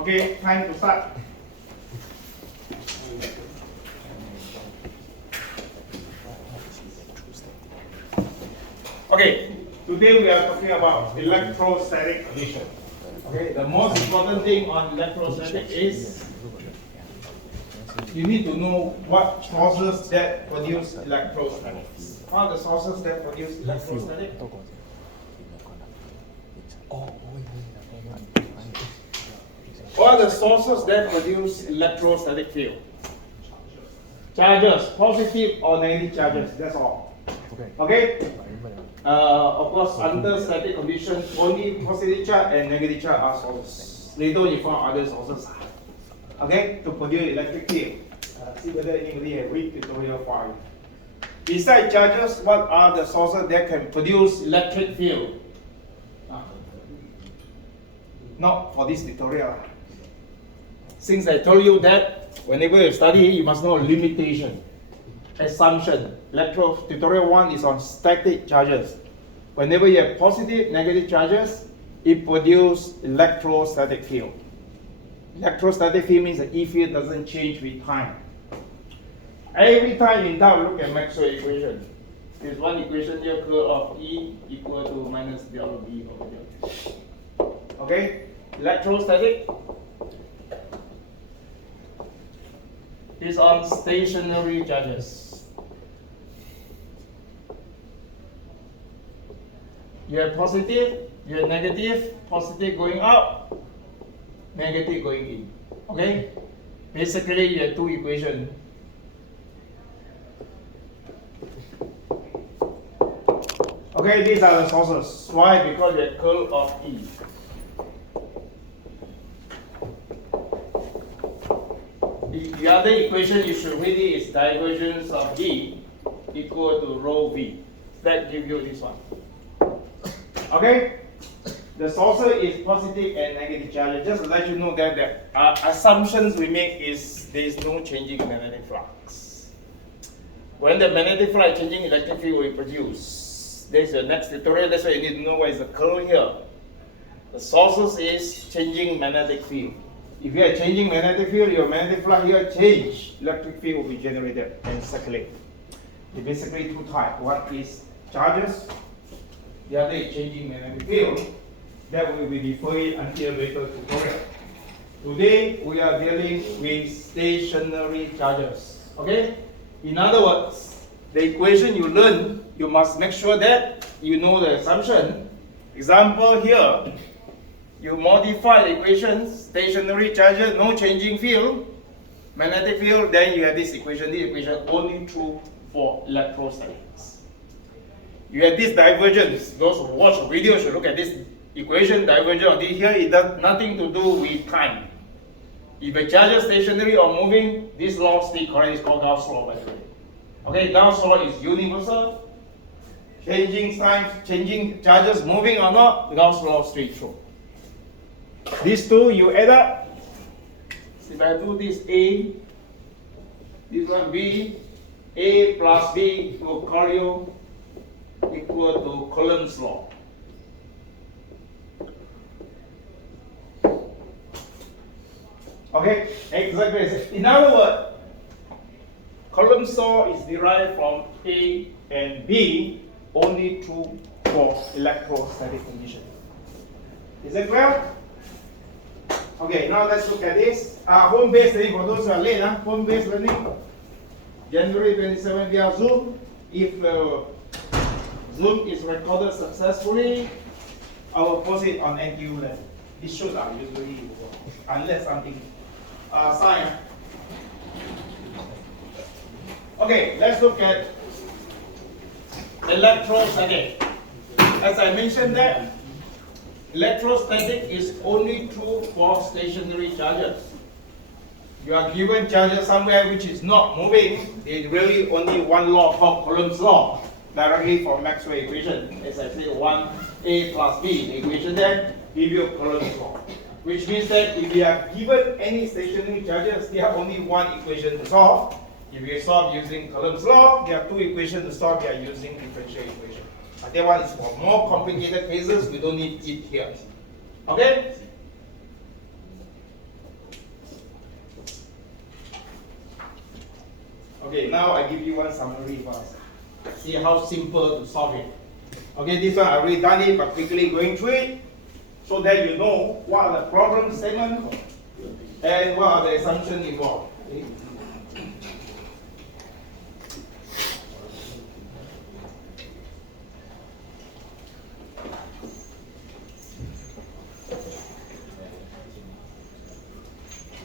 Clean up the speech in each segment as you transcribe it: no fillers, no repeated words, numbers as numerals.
Okay, time to start. Okay, today we are talking about electrostatic condition. Okay, the most important thing on electrostatic is you need to know what sources that produce electrostatics. What are the sources that produce electrostatic? What are the sources that produce electrostatic field? Charges, positive or negative charges, that's all. Okay? Of course, under static condition, only positive charge and negative charge are sources. Later you find other sources. Okay? To produce electric field. See whether anybody has read tutorial 5. Besides charges, what are the sources that can produce electric field? Not for this tutorial. Since I told you that whenever you study, you must know limitation, assumption. Tutorial 1 is on static charges. Whenever you have positive, negative charges, it produces electrostatic field. Electrostatic field means the E field doesn't change with time. Every time in doubt, look at Maxwell equation. There's one equation here, curl of E equal to minus del of E over here. Okay? Electrostatic is on stationary charges. You have positive, you have negative, positive going up, negative going in. Okay? Basically, you have two equations. Okay, these are the sources. Why? Because you have curl of E. The other equation you should read is divergence of E equal to rho V. That gives you this one. Okay? The source is positive and negative charge. Just to let you know that the assumptions we make is there is no changing magnetic flux. When the magnetic flux changing electric field will produce. This is the next tutorial. That's why you need to know what is the curl here. The sources is changing magnetic field. If you are changing magnetic field, your magnetic flux here change, electric field will be generated and circulate. It's basically two types. One is charges, the other is changing magnetic field. That will be referred until later tutorial. Today we are dealing with stationary charges. Okay? In other words, the equation you learn, you must make sure that you know the assumption. Example here. You modify the equation, stationary charges, no changing field, magnetic field, then you have this equation. This equation only true for electrostatics. You have this divergence. Those who watch the video should look at this equation, divergence of this here. It does nothing to do with time. If a charge is stationary or moving, this law still correct. It's called Gauss law, by the way. Okay, Gauss law is universal. Changing time, changing charges, moving or not, Gauss law is still true. These two you add up. If I do this A, this one B, A plus B will call you equal to Coulomb's law. Okay, exactly. In other words, Coulomb's law is derived from A and B, only true for electrostatic condition. Is that clear? Okay, now let's look at this. Home-based learning for those who are late. Home-based learning, January 27 via Zoom. If Zoom is recorded successfully, I will post it on NTU Learn. It should usually work, unless something sign. Okay, let's look at electrostatic. As I mentioned that, electrostatic is only true for stationary charges. You are given charges somewhere which is not moving, there's really only one law called Coulomb's law, directly from Maxwell equation. As I said, 1A plus B, the equation there, give you Coulomb's law. Which means that if you are given any stationary charges, there are only one equation to solve. If you solve using Coulomb's law, there are two equations to solve, you are using differential equation. That one is for more complicated cases, we don't need it here. Okay? now I give you one summary first. See how simple to solve it. Okay, this one I already done it, but quickly going through it so that you know what are the problem statement and what are the assumptions involved. Okay.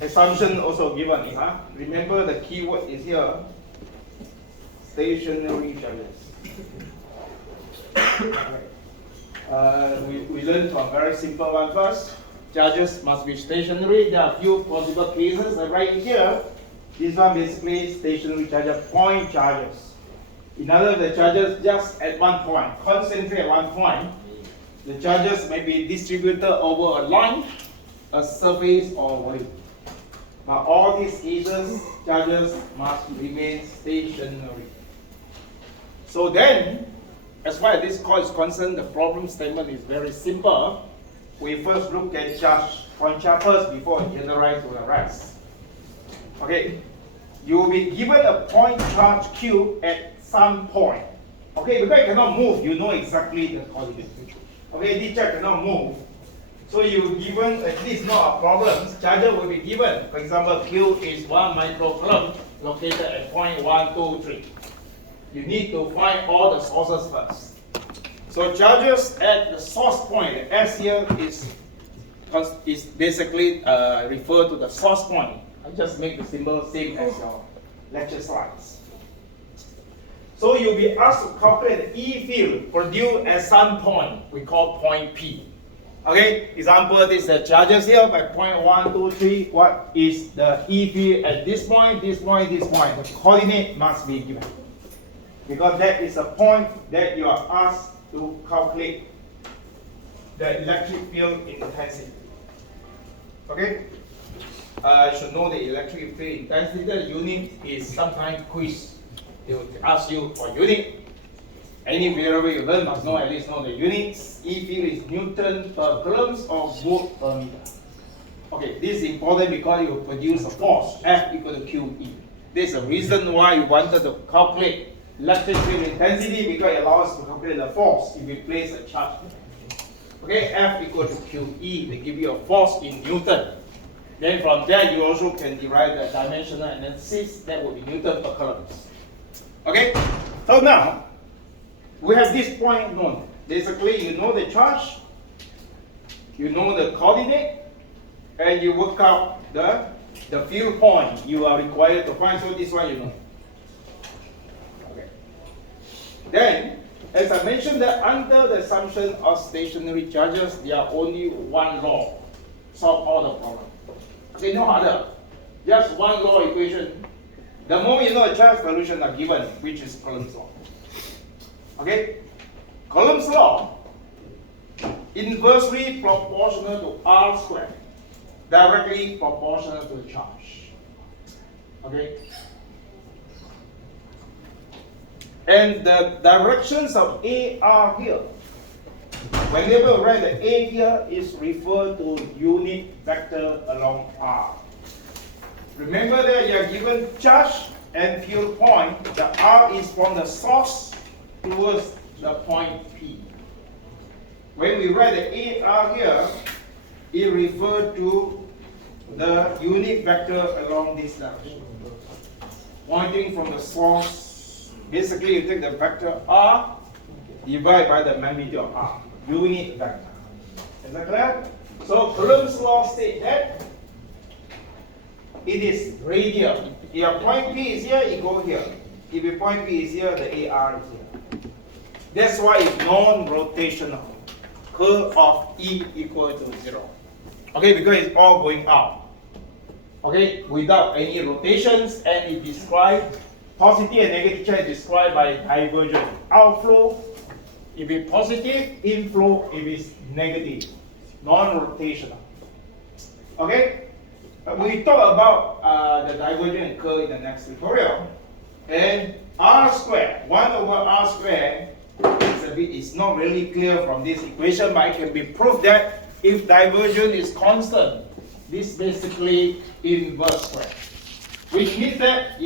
Assumption also given. Remember the keyword is here, stationary charges. We learned from very simple one first. Charges must be stationary. There are a few possible cases. Right here, this one basically stationary charges, point charges. In other words, the charges just at one point, concentrate at one point. The charges may be distributed over a line, a surface, or volume. But all these cases, charges must remain stationary. So then, as far as this course is concerned, the problem statement is very simple. We first look at point charge first before we generalize to the rest. Okay, you will be given a point charge Q at some point. Okay, because it cannot move, you know exactly the coordinate. Okay, this charge cannot move. So you given, this is not a problem, charger will be given. For example, Q is 1 microcoulomb located at point 1, 2, 3. You need to find all the sources first. So charges at the source point, the S here is basically referred to the source point. I just make the symbol same as your lecture slides. So you'll be asked to calculate the E field produced at some point, we call point P. Okay, example, this is the charges here by point 1, 2, 3. What is the E field at this point, this point, this point? The coordinate must be given. Because that is a point that you are asked to calculate the electric field intensity. Okay? You should know the electric field intensity. The unit is sometimes quiz. They will ask you for unit. Any variable you learn must know at least know the units. E field is Newton per coulomb or volt per meter. Okay, this is important because it will produce a force, F equal to QE. This is the reason why you wanted to calculate electric field intensity, because it allows us to calculate the force if we place a charge. Okay, F equal to QE, they give you a force in Newton. Then from there you also can derive the dimensional analysis, that will be Newton per coulomb. Okay, so now we have this point known. Basically, you know the charge, you know the coordinate, and you work out the field point you are required to find. So this one you know. Okay. Then, as I mentioned, that under the assumption of stationary charges, there are only one law solve all the problem. Okay, no other. Just one law equation. The moment you know a charge, solution are given, which is Coulomb's law. Okay? Coulomb's law, inversely proportional to R squared, directly proportional to the charge. Okay? And the directions of A are here. Whenever we write the A here is referred to unit vector along R. Remember that you are given charge and field point. The R is from the source towards the point P. When we write the AR here, it refers to the unit vector along this direction. Pointing from the source, basically you take the vector R, divide by the magnitude of R, unit vector. Is that clear? So Coulomb's law states that it is radial. If your point P is here, it goes here. If your point P is here, the AR is here. That's why it's non-rotational. Curl of E equal to 0. Okay, because it's all going out. Okay, without any rotations, and it describes positive and negative charge described by divergent. Outflow, if it's positive, inflow, if it's negative. Non-rotational. Okay? We talk about the divergent curve in the next tutorial. And R squared, 1 over R squared, it's not really clear from this equation, but it can be proved that if divergence is constant, this basically inverse square. Which means that